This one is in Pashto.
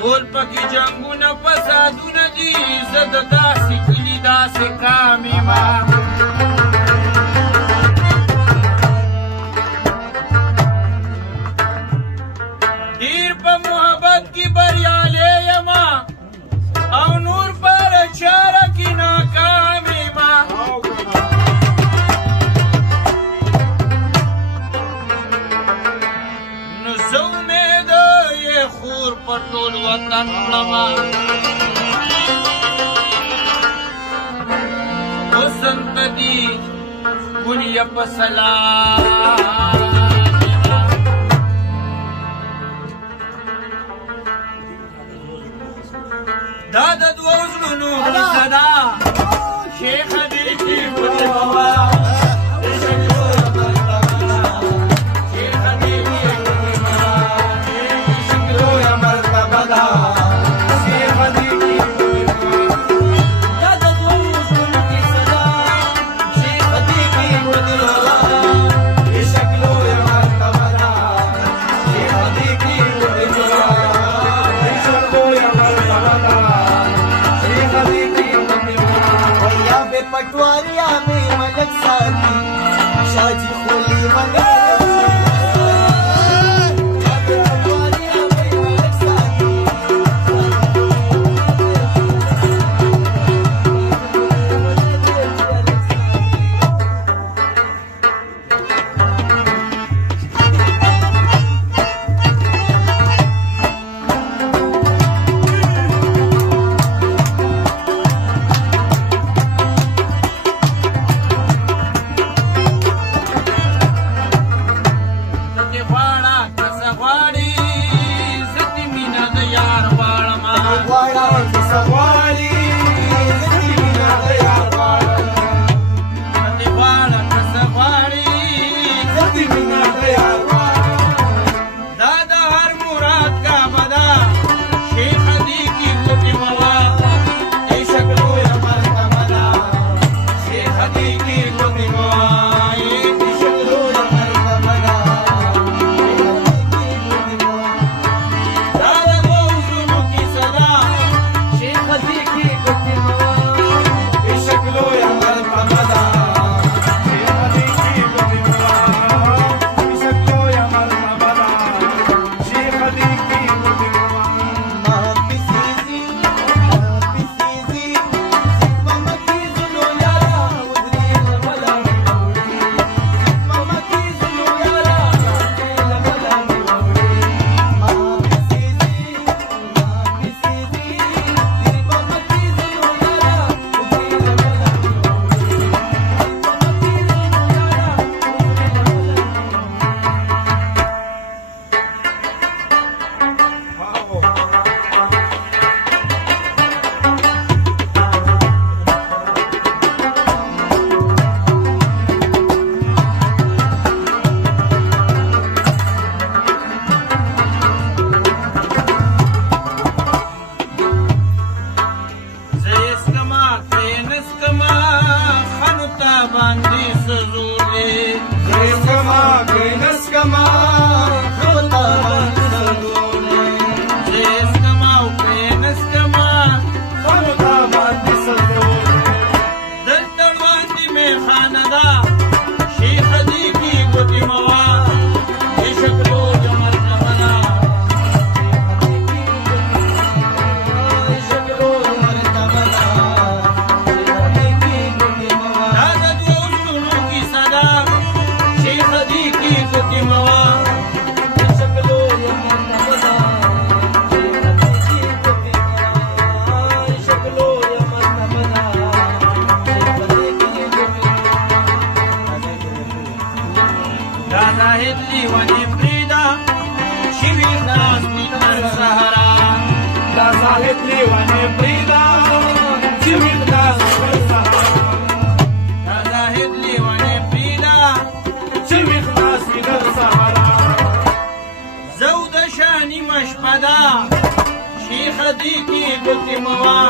ټول پکې جنګونه فسادونه دي زه د داسې کلي داسې قام یمه ډېر په محبت کې بریالی یمه او نور پر چاره کې ناکام یمه نو زه امیده یې خور په ټول وطن کړمه حسن ته دي ګل یې په سلام دا د دوو زړونو کیسه ده شیخ حدیثي ګل بابا पटवारिया में मलक साथी शाजी खोली मना شیخ حدیثي ګوتې موا